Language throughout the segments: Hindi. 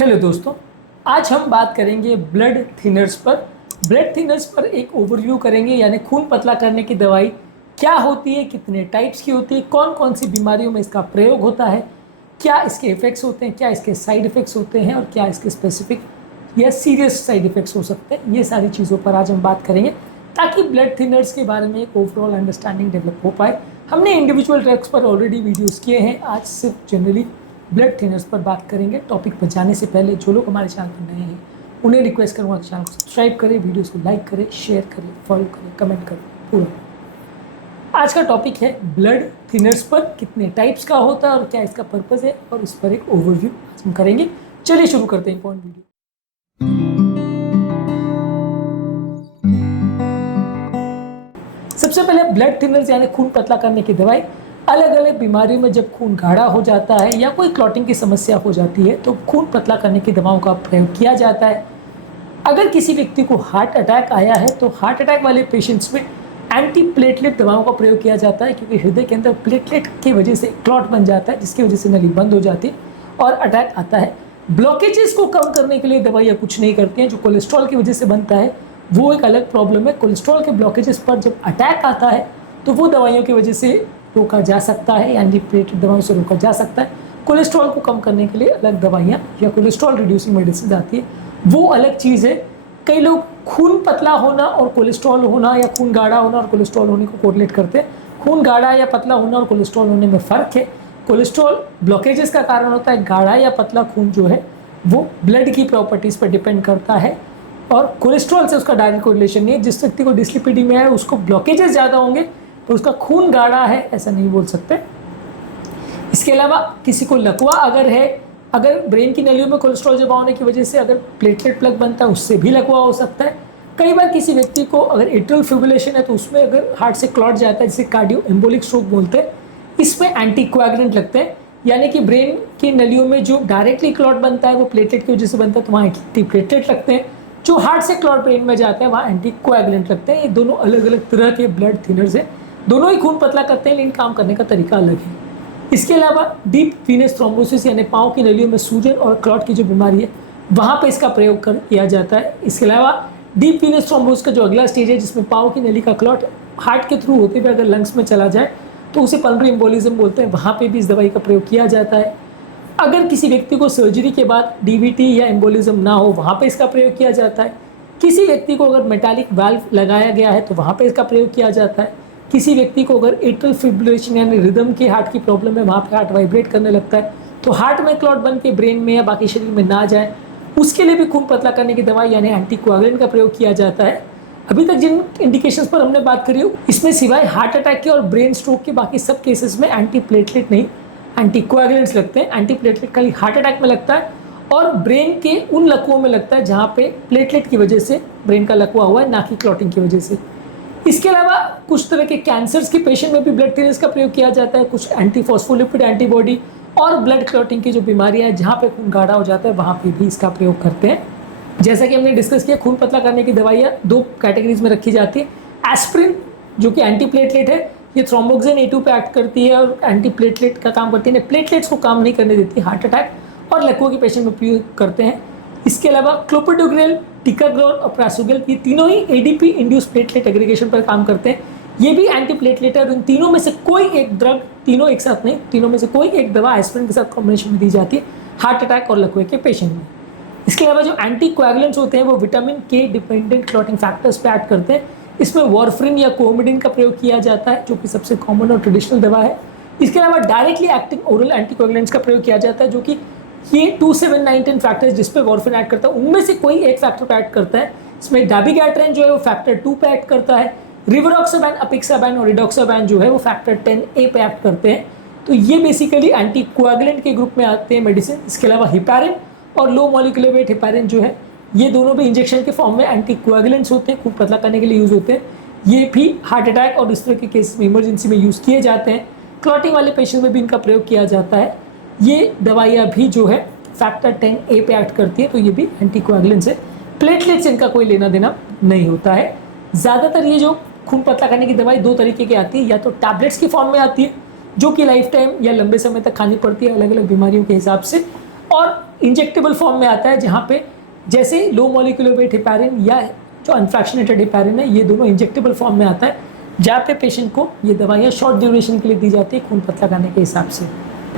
हेलो दोस्तों, आज हम बात करेंगे ब्लड थिनर्स पर। ब्लड थिनर्स पर एक ओवरव्यू करेंगे, यानी खून पतला करने की दवाई क्या होती है, कितने टाइप्स की होती है, कौन कौन सी बीमारियों में इसका प्रयोग होता है, क्या इसके इफ़ेक्ट्स होते हैं, क्या इसके साइड इफ़ेक्ट्स होते हैं और क्या इसके स्पेसिफिक या सीरियस साइड इफ़ेक्ट्स हो सकते हैं। ये सारी चीज़ों पर आज हम बात करेंगे ताकि ब्लड थिनर्स के बारे में एक ओवरऑल अंडरस्टैंडिंग डेवलप हो पाए। हमने इंडिविजुअल ड्रग्स पर ऑलरेडी वीडियोस किए हैं, आज सिर्फ जनरली ब्लड थिनर्स पर बात करेंगे। टॉपिक पर जाने से पहले जो लोग हमारे चैनल पर नए हैं उन्हें रिक्वेस्ट करूँगा कि चैनल को सब्सक्राइब करें, वीडियोस को लाइक करें, शेयर करें, फॉलो करें, कमेंट करें पूरा। आज का टॉपिक है ब्लड थिनर्स पर कितने टाइप्स का होता है और क्या इसका पर्पज़ है, और उस पर एक ओवरव्यू हम करेंगे। चलिए शुरू करते हैं इंपॉर्टेंट वीडियो। सबसे पहले ब्लड थिनर्स यानी खून पतला करने की दवाई। अलग अलग बीमारियों में जब खून गाढ़ा हो जाता है या कोई क्लॉटिंग की समस्या हो जाती है तो खून पतला करने की दवाओं का प्रयोग किया जाता है। अगर किसी व्यक्ति को हार्ट अटैक आया है तो हार्ट अटैक वाले पेशेंट्स में एंटी प्लेटलेट दवाओं का प्रयोग किया जाता है, क्योंकि हृदय के अंदर प्लेटलेट की वजह से क्लॉट बन जाता है, जिसकी वजह से नली बंद हो जाती है और अटैक आता है। ब्लॉकेजेस को कम करने के लिए दवाइयाँ कुछ नहीं करती हैं। जो कोलेस्ट्रॉल की वजह से बनता है वो एक अलग प्रॉब्लम है। कोलेस्ट्रॉल के ब्लॉकेजेस पर जब अटैक आता है तो वो दवाइयों की वजह से रोका जा सकता है, एंटी प्लेटलेट दवाओं से रोका जा सकता है। कोलेस्ट्रॉल को कम करने के लिए अलग दवाइयाँ या कोलेस्ट्रॉल रिड्यूसिंग मेडिसिन आती है, वो अलग चीज़ है। कई लोग खून पतला होना और कोलेस्ट्रॉल होना या खून गाढ़ा होना और कोलेस्ट्रॉल होने को कोरिलेट करते हैं। खून गाढ़ा या पतला होना और कोलेस्ट्रॉल होने में फ़र्क है। कोलेस्ट्रॉल ब्लॉकेजेस का कारण होता है, गाढ़ा या पतला खून जो है वो ब्लड की प्रॉपर्टीज़ पर डिपेंड करता है और कोलेस्ट्रॉल से उसका डायरेक्ट कोरिलेशन नहीं है। जिस व्यक्ति को डिस्लिपिडीमिया है उसको ब्लॉकेजेस ज़्यादा होंगे तो उसका खून गाढ़ा है, ऐसा नहीं बोल सकते। इसके अलावा किसी को लकवा अगर है, अगर ब्रेन की नलियों में कोलेस्ट्रॉल जमा होने की वजह से अगर प्लेटलेट प्लग बनता है उससे भी लकवा हो सकता है। कई बार किसी व्यक्ति को अगर एट्रियल फिब्रिलेशन है तो उसमें अगर हार्ट से क्लॉट जाता है, जिसे कार्डियो एम्बोलिक स्ट्रोक बोलते हैं, इसमें एंटीकोएगुलेंट लगते हैं। यानी कि ब्रेन की नलियों में जो डायरेक्टली क्लॉट बनता है वो प्लेटलेट की वजह से बनता है, तो वहाँ एंटी प्लेटलेट लगते हैं। जो हार्ट से क्लॉट ब्रेन में जाता है वहाँ एंटीकोएगुलेंट लगते हैं। ये दोनों अलग अलग तरह के ब्लड थिनर्स हैं, दोनों ही खून पतला करते हैं लेकिन काम करने का तरीका अलग है। इसके अलावा डीप वीनस थ्रोम्बोसिस यानी पाँव की नलियों में सूजन और क्लॉट की जो बीमारी है वहाँ पे इसका प्रयोग किया जाता है। इसके अलावा डीप वीनस थ्रोम्बोसिस का जो अगला स्टेज है जिसमें पाँव की नली का क्लॉट हार्ट के थ्रू होते हुए अगर लंग्स में चला जाए तो उसे पल्मोनरी एम्बोलिज्म बोलते हैं, वहाँ पे भी इस दवाई का प्रयोग किया जाता है। अगर किसी व्यक्ति को सर्जरी के बाद डीवीटी या एम्बोलिज्म ना हो वहाँ पे इसका प्रयोग किया जाता है। किसी व्यक्ति को अगर मेटालिक वाल्व लगाया गया है तो वहाँ पे इसका प्रयोग किया जाता है। किसी व्यक्ति को अगर एट्रियल फिब्रिलेशन यानी रिदम के हार्ट की प्रॉब्लम है, वहाँ पे हार्ट वाइब्रेट करने लगता है तो हार्ट में क्लॉट बन के ब्रेन में या बाकी शरीर में ना जाए, उसके लिए भी खून पतला करने की दवाई यानी एंटीकोएगुलेंट का प्रयोग किया जाता है। अभी तक जिन इंडिकेशंस पर हमने बात करी हो इसमें सिवाय हार्ट अटैक के और ब्रेन स्ट्रोक के बाकी सब केसेस में एंटी प्लेटलेट नहीं एंटीकोएगुलेंट्स लगते हैं। एंटी प्लेटलेट खाली हार्ट अटैक में लगता है और ब्रेन के उन लकवों में लगता है जहाँ पे प्लेटलेट की वजह से ब्रेन का लकवा हुआ है, ना कि क्लॉटिंग की वजह से। इसके अलावा कुछ तरह के कैंसर्स के पेशेंट में भी ब्लड थिनर्स का प्रयोग किया जाता है। कुछ एंटीफॉस्फोलिपिड एंटीबॉडी और ब्लड क्लॉटिंग की जो बीमारियां हैं जहाँ पे खून गाढ़ा हो जाता है वहाँ पे भी इसका प्रयोग करते हैं। जैसा कि हमने डिस्कस किया, खून पतला करने की दवाइयाँ दो कैटेगरीज में रखी जाती है। एस्प्रिन जो कि एंटी प्लेटलेट है, ये थ्रोम्बोक्सिन A2 पे एक्ट करती है और एंटी प्लेटलेट का काम करती है, प्लेटलेट्स को काम नहीं करने देती, हार्ट अटैक और लकवा के पेशेंट में प्रयोग करते हैं। इसके अलावा क्लोपिडोग्रेल, टिकाग्लोर और प्रासुगेल, ये तीनों ही एडीपी इंड्यूस प्लेटलेट एग्रीगेशन पर काम करते हैं। ये भी एंटी प्लेटलेट है और इन तीनों में से कोई एक ड्रग, तीनों एक साथ नहीं, तीनों में से कोई एक दवा एस्पिरिन के साथ कॉम्बिनेशन में दी जाती है हार्ट अटैक और लकवे के पेशेंट में। इसके अलावा जो एंटीकोएगुलेंट्स होते हैं वो विटामिन के डिपेंडेंट क्लॉटिंग फैक्टर्स पे एक्ट करते हैं। इसमें वॉरफ्रिन या कोमिडिन का प्रयोग किया जाता है जो कि सबसे कॉमन और ट्रेडिशनल दवा है। इसके अलावा डायरेक्टली एक्टिंग ओरल एंटीकोएगुलेंट्स का प्रयोग किया जाता है जो कि ये 2, 7, 9, 10 फैक्टर्स जिस पे वॉरफ्रिन ऐड करता है उनमें से कोई एक फैक्टर पे ऐड करता है। इसमें डाबिगैट्रेन जो है वो फैक्टर 2 पे ऐड करता है। रिवरॉक्साबैन, अपिक्साबैन और रिडॉक्साबैन जो है वो फैक्टर 10A पे ऐड करते हैं। तो ये बेसिकली एंटीकोएगुलेंट के ग्रुप में आते हैं मेडिसिन। इसके अलावा हिपैरिन और लो मॉलिक्यूलर वेट हिपैरिन जो है ये दोनों भी इंजेक्शन के फॉर्म में एंटीकोएगुलेंट्स होते हैं, खून पतला करने के लिए यूज़ होते हैं। ये भी हार्ट अटैक और इस तरह के केसेस में इमरजेंसी में यूज़ किए जाते हैं। क्लॉटिंग वाले पेशेंट में भी इनका प्रयोग किया जाता है। ये दवाइयाँ भी जो है फैक्टर 10A पे एक्ट करती है, तो ये भी एंटीकोएगुलेंट्स है। प्लेटलेट्स इनका कोई लेना देना नहीं होता है। ज़्यादातर ये जो खून पतला करने की दवाई दो तरीके की आती है, या तो टैबलेट्स की फॉर्म में आती है जो कि लाइफ टाइम या लंबे समय तक खानी पड़ती है अलग अलग बीमारियों के हिसाब से, और इंजेक्टेबल फॉर्म में आता है जहाँ पे जैसे लो मॉलिक्यूलर वेट हेपारिन या जो अनफ्रैक्शनेटेड हेपारिन है, ये दोनों इंजेक्टेबल फॉर्म में आता है, जहाँ पे पेशेंट को ये दवाइयाँ शॉर्ट ड्यूरेशन के लिए दी जाती है खून पतला करने के हिसाब से।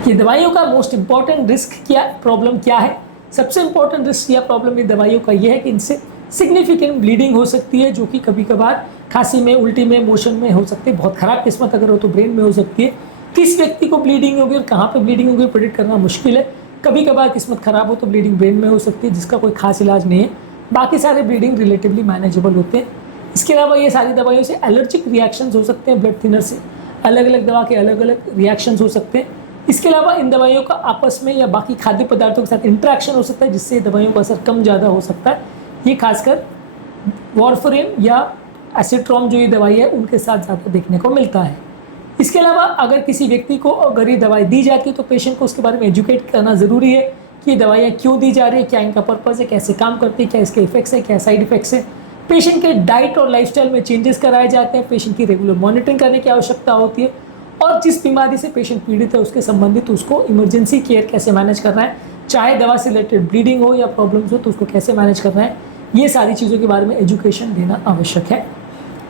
ये दवाइयों का मोस्ट इंपॉर्टेंट रिस्क क्या प्रॉब्लम क्या है? सबसे इंपॉर्टेंट रिस्क या प्रॉब्लम ये दवाइयों का ये है कि इनसे सिग्निफिकेंट ब्लीडिंग हो सकती है, जो कि कभी कभार खांसी में, उल्टी में, मोशन में हो सकती है। बहुत खराब किस्मत अगर हो तो ब्रेन में हो सकती है। किस व्यक्ति को ब्लीडिंग होगी और कहाँ पे ब्लीडिंग होगी प्रेडिक्ट करना मुश्किल है। कभी कभार किस्मत खराब हो तो ब्लीडिंग ब्रेन में हो सकती है, जिसका कोई खास इलाज नहीं है। बाकी सारे ब्लीडिंग रिलेटिवली मैनेजेबल होते हैं। इसके अलावा ये सारी दवाइयों से एलर्जिक रिएक्शंस हो सकते हैं। ब्लड थिनर से अलग अलग दवा के अलग अलग रिएक्शंस हो सकते हैं। इसके अलावा इन दवाइयों का आपस में या बाकी खाद्य पदार्थों के साथ इंटरेक्शन हो सकता है, जिससे दवाइयों का असर कम ज़्यादा हो सकता है। ये खासकर वॉरफरिन या एसिट्रॉम जो ये दवाई है उनके साथ ज़्यादा देखने को मिलता है। इसके अलावा अगर किसी व्यक्ति को अगर ये दवाई दी जाती है तो पेशेंट को उसके बारे में एजुकेट करना ज़रूरी है कि ये दवाइयाँ क्यों दी जा रही है, क्या इनका पर्पज़ है, कैसे काम करती है, क्या इसके इफेक्ट्स है, क्या साइड इफेक्ट्स है। पेशेंट के डाइट और लाइफस्टाइल में चेंजेस कराए जाते हैं। पेशेंट की रेगुलर मॉनिटरिंग करने की आवश्यकता होती है और जिस बीमारी से पेशेंट पीड़ित है उसके संबंधित उसको इमरजेंसी केयर कैसे मैनेज करना है, चाहे दवा से रिलेटेड ब्लीडिंग हो या प्रॉब्लम्स हो तो उसको कैसे मैनेज करना है, ये सारी चीज़ों के बारे में एजुकेशन देना आवश्यक है।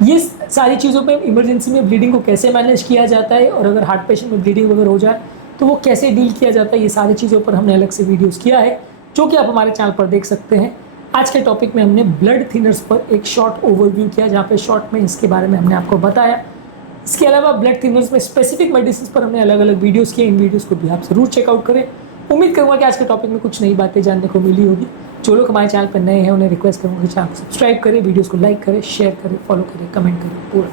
ये सारी चीज़ों पे इमरजेंसी में ब्लीडिंग को कैसे मैनेज किया जाता है और अगर हार्ट पेशेंट में ब्लीडिंग वगैरह हो जाए तो वो कैसे डील किया जाता है, ये सारी चीज़ों पर हमने अलग से वीडियोस किया है जो कि आप हमारे चैनल पर देख सकते हैं। आज के टॉपिक में हमने ब्लड थिनर्स पर एक शॉर्ट ओवरव्यू किया, जहाँ पे शॉर्ट में इसके बारे में हमने आपको बताया। इसके अलावा ब्लड थिनर्स में स्पेसिफिक मेडिसिन पर हमने अलग अलग वीडियोस किए। इन वीडियोस को भी आप जरूर चेकआउट करें। उम्मीद करूँगा कि आज के टॉपिक में कुछ नई बातें जानने को मिली होगी। जो लोग हमारे चैनल पर नए हैं उन्हें रिक्वेस्ट करूँगा कि चैनल को सब्सक्राइब करें, वीडियोस को लाइक करें, शेयर करें, फॉलो करें, कमेंट करें पूरा।